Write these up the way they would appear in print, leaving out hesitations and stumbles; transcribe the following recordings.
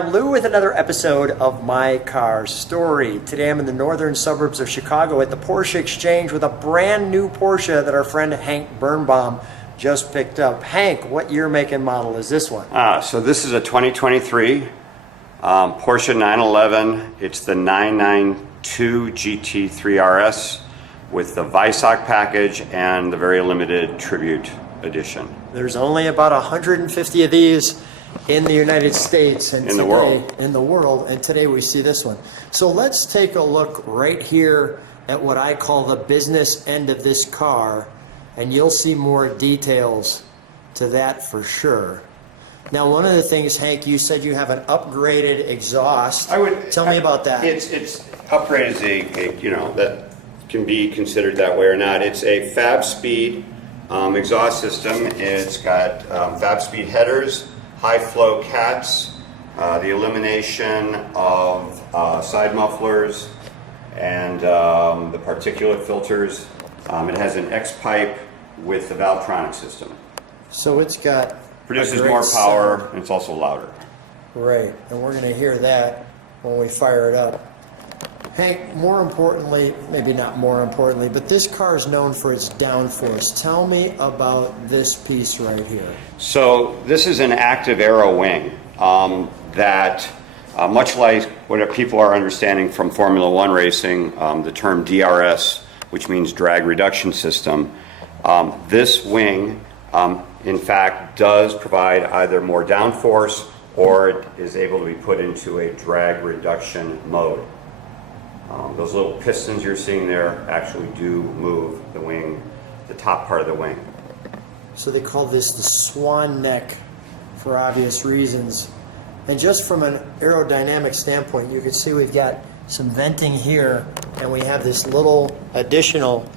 I'm Lou with another episode of My Car Story. Today I'm in the northern suburbs of Chicago at the Porsche Exchange with a brand new Porsche that our friend Hank Bernbaum just picked up. Hank, what year, make, and model is this one? So this is a 2023 Porsche 911. It's the 992 GT3 RS with the Weissach package and the very limited Tribute edition. There's only about 150 of these in the United States and in the world. And today we see this one. So let's take a look right here at what I call the business end of this car, and you'll see more details to that for sure. Now, one of the things, Hank, you said you have an upgraded exhaust. Tell me about that. It's upgraded as a you know, that can be considered that way or not. It's a Fab Speed exhaust system. It's got Fab Speed headers, high flow cats, the elimination of side mufflers, and the particulate filters. It has an X-pipe with the Valvetronic system. So it's got produces more power, and it's also louder. Right, and we're going to hear that when we fire it up. Hank, more importantly, maybe not more importantly, but this car is known for its downforce. Tell me about this piece right here. So this is an active aero wing that, much like what people are understanding from Formula One racing, the term DRS, which means drag reduction system, this wing, in fact, does provide either more downforce or it is able to be put into a drag reduction mode. Those little pistons you're seeing there actually do move the wing, the top part of the wing. So they call this the swan neck for obvious reasons. And just from an aerodynamic standpoint, you can see we've got some venting here, and we have this little additional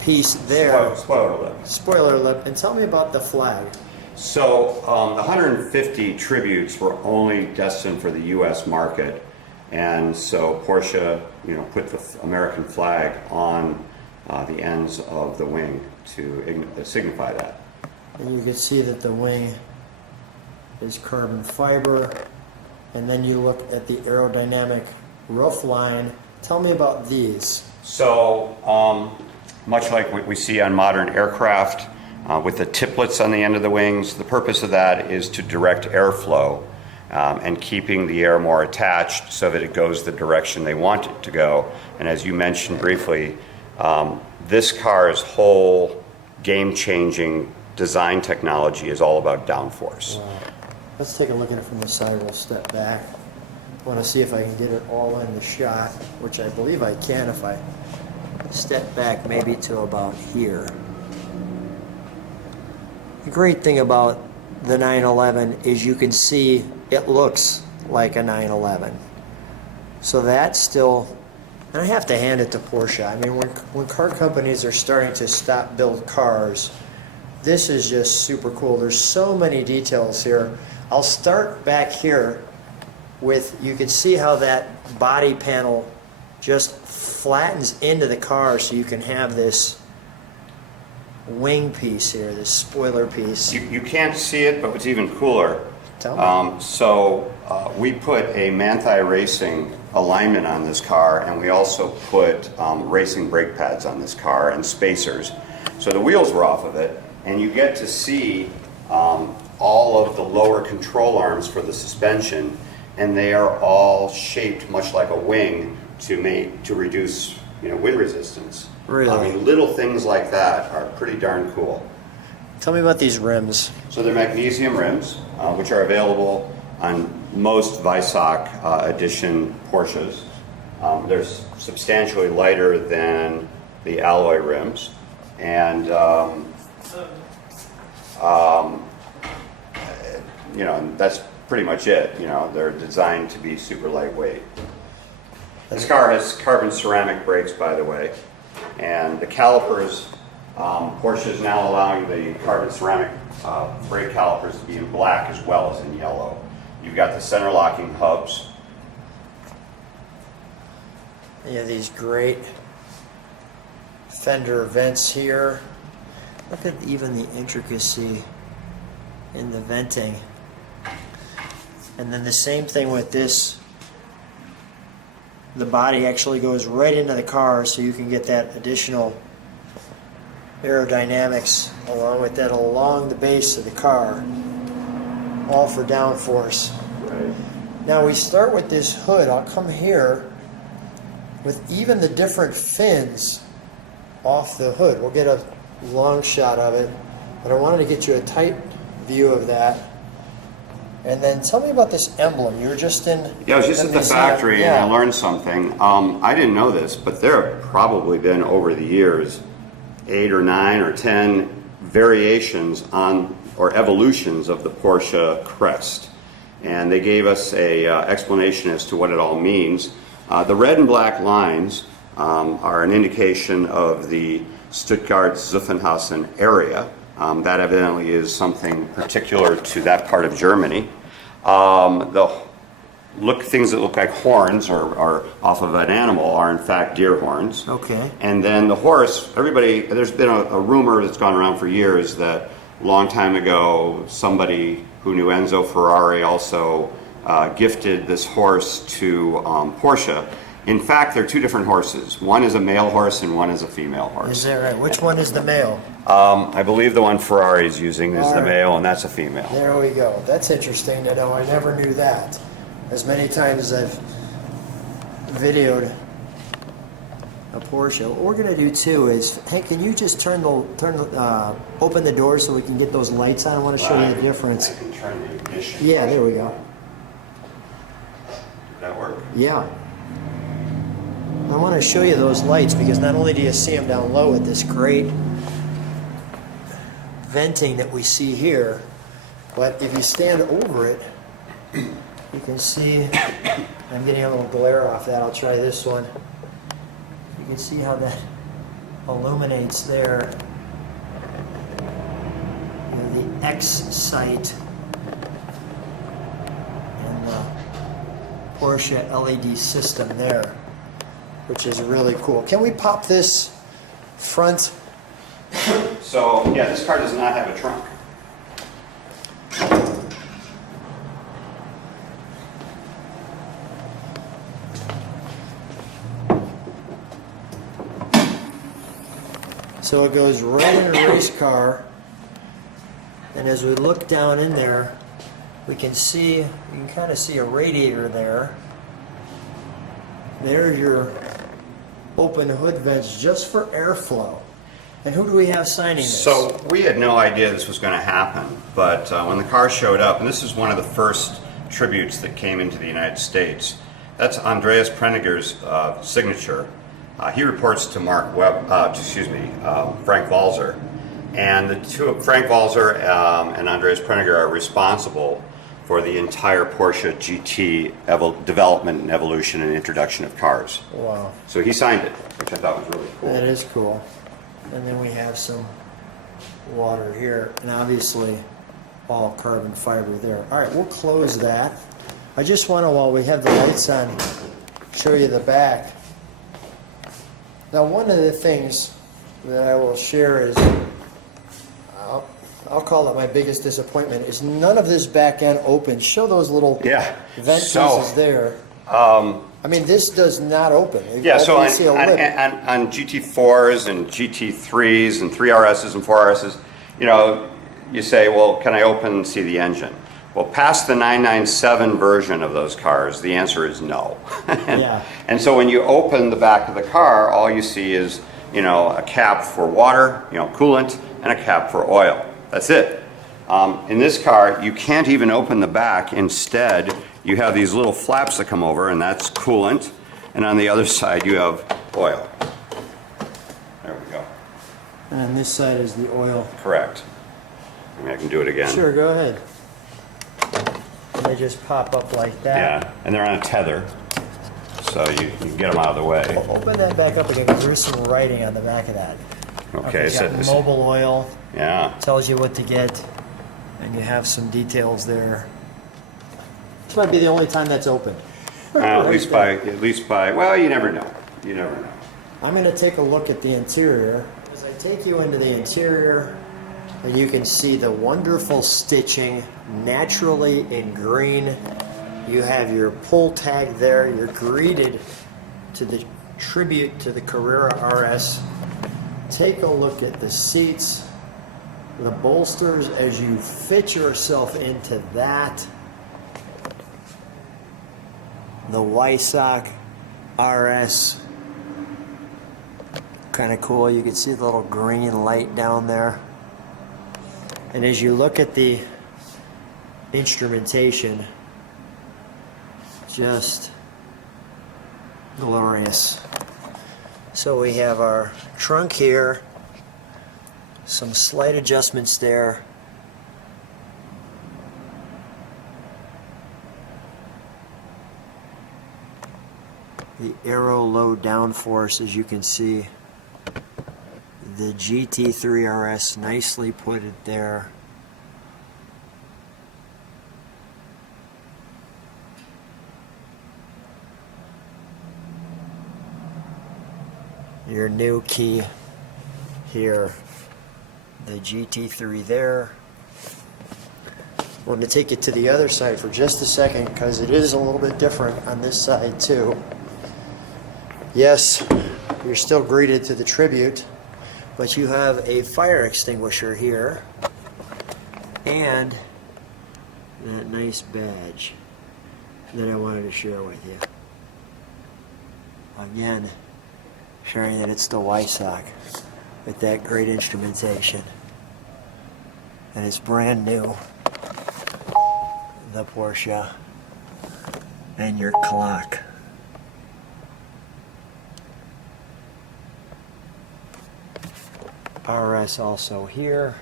piece there. Spoiler lip. Spoiler lip. And tell me about the flag. So the 150 Tributes were only destined for the U.S. market. And so Porsche, put the American flag on the ends of the wing to signify that. And you can see that the wing is carbon fiber. And then you look at the aerodynamic roof line. Tell me about these. So much like what we see on modern aircraft with the tiplets on the end of the wings, the purpose of that is to direct airflow. And keeping the air more attached so that it goes the direction they want it to go. And as you mentioned briefly, this car's whole game-changing design technology is all about downforce. Wow. Let's take a look at it from the side. We'll step back. I want to see if I can get it all in the shot, which I believe I can if I step back maybe to about here. The great thing about the 911 is you can see it looks like a 911. So that's still, and I have to hand it to Porsche. I mean, when car companies are starting to stop build cars, this is just super cool. There's so many details here. I'll start back here with, you can see how that body panel just flattens into the car so you can have this wing piece here, this spoiler piece. You can't see it, but what's even cooler, we put a Manthey Racing alignment on this car, and we also put racing brake pads on this car and spacers. So the wheels were off of it, and you get to see all of the lower control arms for the suspension, and they are all shaped much like a wing to reduce wind resistance. Really? I mean, little things like that are pretty darn cool. Tell me about these rims. So they're magnesium rims, which are available on most Weissach edition Porsches. They're substantially lighter than the alloy rims, and that's pretty much it. They're designed to be super lightweight. This car has carbon ceramic brakes, by the way, and the calipers. Porsche is now allowing the carbon ceramic brake calipers to be in black as well as in yellow. You've got the center locking hubs. You have these great fender vents here. Look at even the intricacy in the venting. And then the same thing with this. The body actually goes right into the car, so you can get that additional aerodynamics along with that along the base of the car, all for downforce. Right. Now we start with this hood. I'll come here with even the different fins off the hood. We'll get a long shot of it, but I wanted to get you a tight view of that. And then tell me about this emblem. You were just in... Yeah, I was just at the factory and I learned something. I didn't know this, but there have probably been over the years 8 or 9 or 10 variations on or evolutions of the Porsche crest. And they gave us a explanation as to what it all means. The red and black lines are an indication of the Stuttgart-Zuffenhausen area. That evidently is something particular to that part of Germany. Things that look like horns or off of an animal are in fact deer horns. Okay. And then the horse, there's been a rumor that's gone around for years that a long time ago somebody who knew Enzo Ferrari also gifted this horse to Porsche. In fact, they're two different horses. One is a male horse and one is a female horse. Is that right? Which one is the male? I believe the one Ferrari is using is the male, and that's a female. There we go. That's interesting to know. I never knew that. As many times as I've videoed a Porsche. What we're going to do too is, hey, can you just open the door so we can get those lights on? I want to show you the difference. I can turn the ignition. Yeah, there we go. Did that work? Yeah. I want to show you those lights because not only do you see them down low with this great venting that we see here, but if you stand over it, you can see, I'm getting a little glare off that. I'll try this one. You can see how that illuminates there. You know, the X sight and the Porsche LED system there, which is really cool. Can we pop this front? So, yeah, this car does not have a trunk. So it goes right in a race car, and as we look down in there, we can see, you can kind of see a radiator there. There's your open hood vents just for airflow. And who do we have signing this? So we had no idea this was going to happen, but when the car showed up, and this is one of the first tributes that came into the United States, that's Andreas Preniger's signature. He reports to Frank Walzer, and the two, Frank Walzer and Andreas Preniger, are responsible for the entire Porsche GT development and evolution and introduction of cars. Wow. So he signed it, which I thought was really cool. That is cool. And then we have some water here, and obviously all carbon fiber there. All right, we'll close that. I just want to, while we have the lights on, show you the back. Now, one of the things that I will share is, I'll call it my biggest disappointment, is none of this back end opens. Show those little vent pieces there. I mean, this does not open. Yeah, so on GT4s and GT3s and 3RSs and 4RSs, you say, well, can I open and see the engine? Well, past the 997 version of those cars, the answer is no. And so when you open the back of the car, all you see is, a cap for water, coolant, and a cap for oil. That's it. In this car, you can't even open the back. Instead, you have these little flaps that come over, and that's coolant. And on the other side, you have oil. There we go. And this side is the oil. Correct. I can do it again. Sure, go ahead. And they just pop up like that. Yeah, and they're on a tether, so you can get them out of the way. Open that back up again, because there's some writing on the back of that. Okay, so mobile oil. Yeah. Tells you what to get, and you have some details there. This might be the only time that's open. At least by. Well, you never know. You never know. I'm going to take a look at the interior. As I take you into the interior, and you can see the wonderful stitching, naturally in green You have your pull tag there. You're greeted to the tribute to the Carrera RS. Take a look at the seats, the bolsters as you fit yourself into that. The Weissach RS. Kind of cool. You can see the little green light down there. And as you look at the instrumentation, just glorious. So we have our trunk here, some slight adjustments there. The aero low downforce, as you can see. The GT3 RS, nicely put it there. Your new key here, the GT3 there. I'm going to take it to the other side for just a second because it is a little bit different on this side too. Yes, you're still greeted to the Tribute, but you have a fire extinguisher here and that nice badge that I wanted to share with you. Again, sharing that it's the Weissach with that great instrumentation. And it's brand new. The Porsche and your clock. RS also here.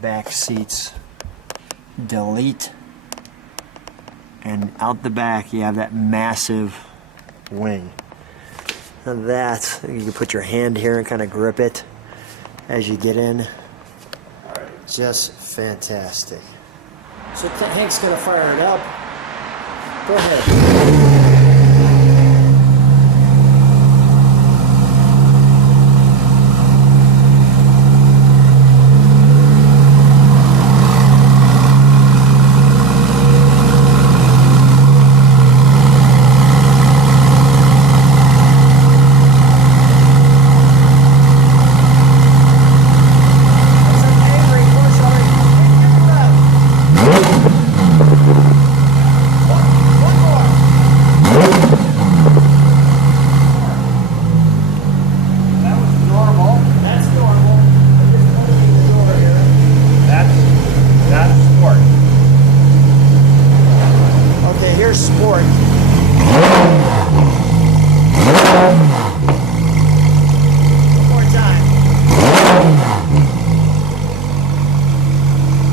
Back seats delete. And out the back you have that massive wing. And that, you can put your hand here and kind of grip it as you get in. All right. Just fantastic. So Hank's going to fire it up. Go ahead. Sport. One more time.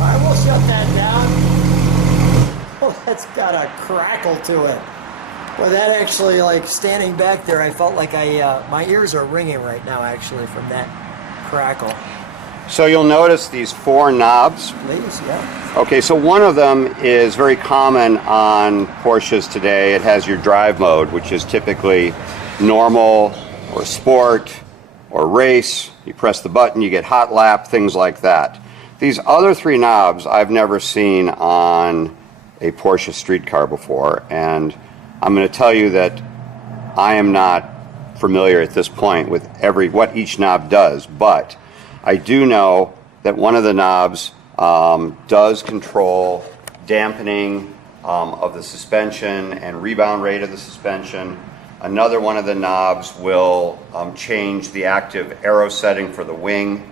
I will shut that down. Oh, that's got a crackle to it. Well, that actually, like standing back there, I felt like my ears are ringing right now, actually, from that crackle. So you'll notice these four knobs. Please, yeah. Okay, so one of them is very common on Porsches today. It has your drive mode, which is typically normal or sport or race. You press the button, you get hot lap, things like that. These other three knobs I've never seen on a Porsche street car before, and I'm going to tell you that I am not familiar at this point with what each knob does, but I do know that one of the knobs does control dampening of the suspension and rebound rate of the suspension. Another one of the knobs will change the active aero setting for the wing.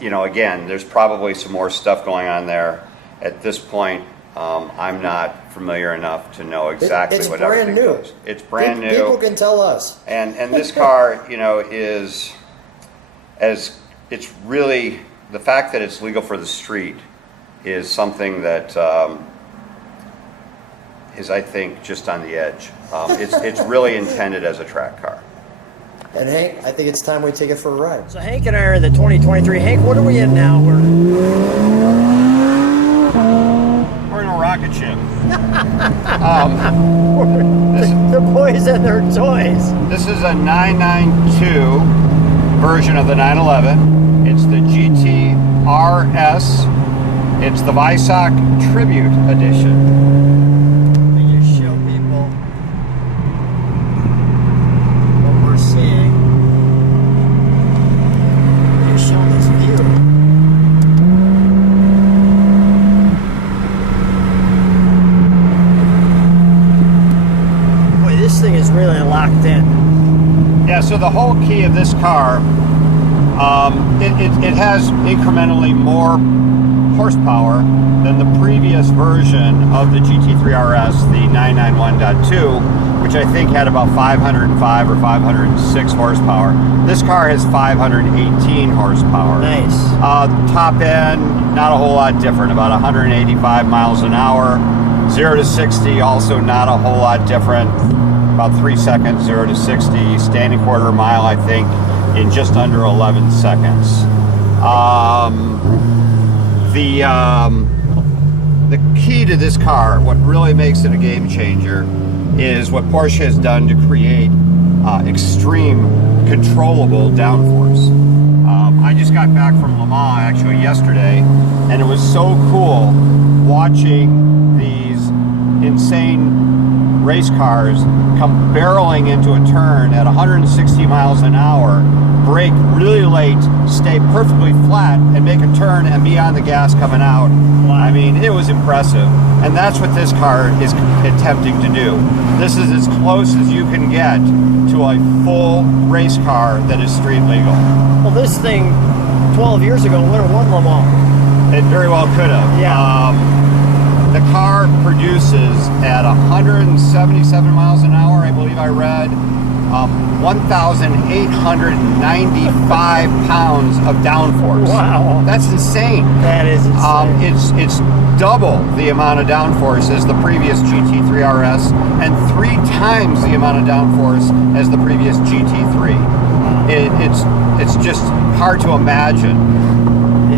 You know, again, there's probably some more stuff going on there. At this point, I'm not familiar enough to know exactly what everything does. It's brand new. People can tell us. And this car, you know, is it's really, the fact that it's legal for the street is something that is, I think, just on the edge. It's really intended as a track car. And Hank, I think it's time we take it for a ride. So Hank and I are in the 2023. Hank, what are we in now? We're in a rocket ship. The boys and their toys. This is a 992 version of the 911. It's the GT RS It's the Weissach Tribute Edition. Let me just show people what we're seeing. Just show this view. Boy, this thing is really locked in. Yeah, so the whole key of this car, it has incrementally more horsepower than the previous version of the GT3 RS, the 991.2, which I think had about 505 or 506 horsepower. This car has 518 horsepower. Nice. Top end, not a whole lot different, about 185 miles an hour. 0 to 60, also not a whole lot different. About 3 seconds, 0 to 60. Standing quarter mile, I think, in just under 11 seconds. The key to this car, what really makes it a game changer, is what Porsche has done to create extreme controllable downforce. I just got back from Le Mans actually yesterday, and it was so cool watching these insane race cars come barreling into a turn at 160 miles an hour, brake really late, stay perfectly flat, and make a turn and be on the gas coming out. I mean, it was impressive. And that's what this car is attempting to do. This is as close as you can get to a full race car that is street legal. Well, this thing 12 years ago would have won Le Mans. It very well could have. Yeah. The car produces at 177 miles an hour, I believe I read, 1,895 pounds of downforce. Wow. That's insane. That is insane. It's double the amount of downforce as the previous GT3 RS and 3 times the amount of downforce as the previous GT3. It's just hard to imagine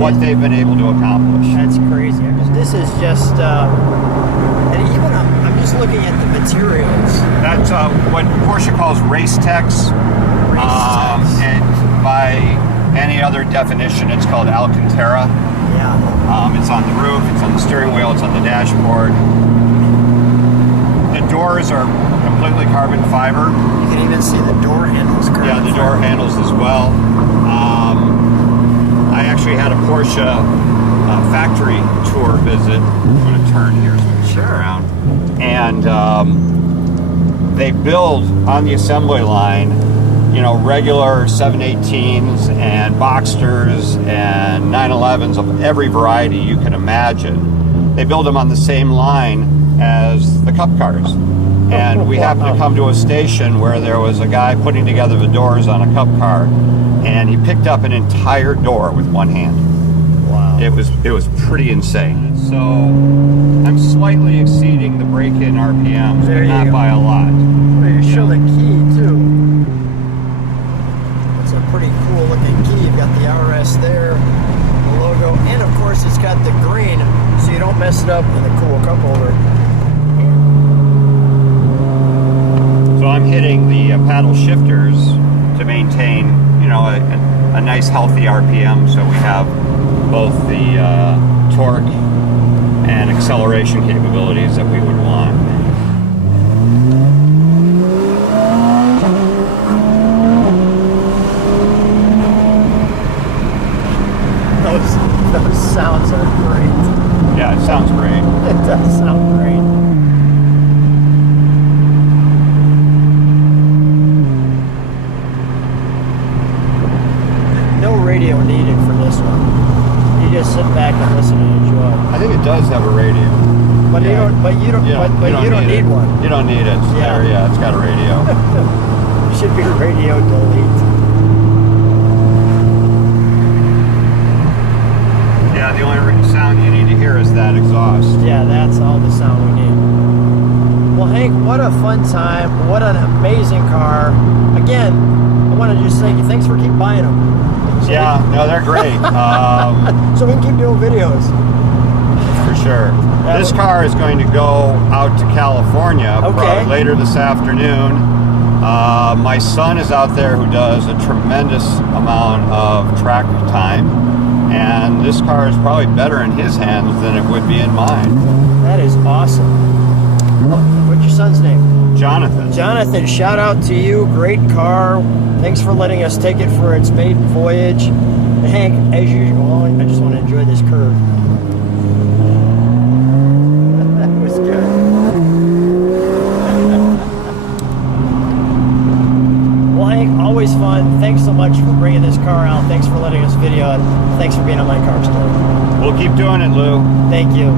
what they've been able to accomplish. That's crazy. This is just, and even I'm just looking at the materials. That's what Porsche calls race tex. And by any other definition, it's called Alcantara. Yeah. It's on the roof, it's on the steering wheel, it's on the dashboard. The doors are completely carbon fiber. You can even see the door handles. Yeah, the door handles as well. I actually had a Porsche factory tour visit. I'm going to turn here so we can check around. And they build on the assembly line, you know, regular 718s and Boxsters and 911s of every variety you can imagine. They build them on the same line as the Cup cars. And we happened to come to a station where there was a guy putting together the doors on a Cup car, and he picked up an entire door with one hand. Wow. It was pretty insane. So I'm slightly exceeding the break-in RPMs, There but you not go. by a lot. Well, you show the key too. It's a pretty cool looking key. You've got the RS there, the logo, and of course it's got the green, so you don't mess it up with a cool cup holder. So I'm hitting the paddle shifters to maintain, you know, a nice healthy RPM, so we have both the torque and acceleration capabilities that we would want. Those sounds are great. Yeah, it sounds great. It does sound great. No radio needed for this one. You just sit back and listen and enjoy. I think it does have a radio. But Yeah. you don't need one. You don't need it. It's there, yeah, it's got a radio. It should be radio delete. Yeah, the only sound you need to hear is that exhaust. Yeah, that's all the sound we need. Well, Hank, what a fun time. What an amazing car. Again, I want to just say thanks for keep buying them. So Yeah, no, they're great. so we can keep doing videos. For sure. This car is going to go out to California probably later this afternoon. My son is out there who does a tremendous amount of track time. and this car is probably better in his hands than it would be in mine. That is awesome. What's your son's name? Jonathan. Jonathan, shout out to you. Great car. Thanks for letting us take it for its maiden voyage. And Hank, as usual, I just want to enjoy this curve. That was good. Well, Hank, always fun. Thanks so much for bringing this car out. Thanks for letting us video it. Thanks for being on my car story. We'll keep doing it, Lou. Thank you.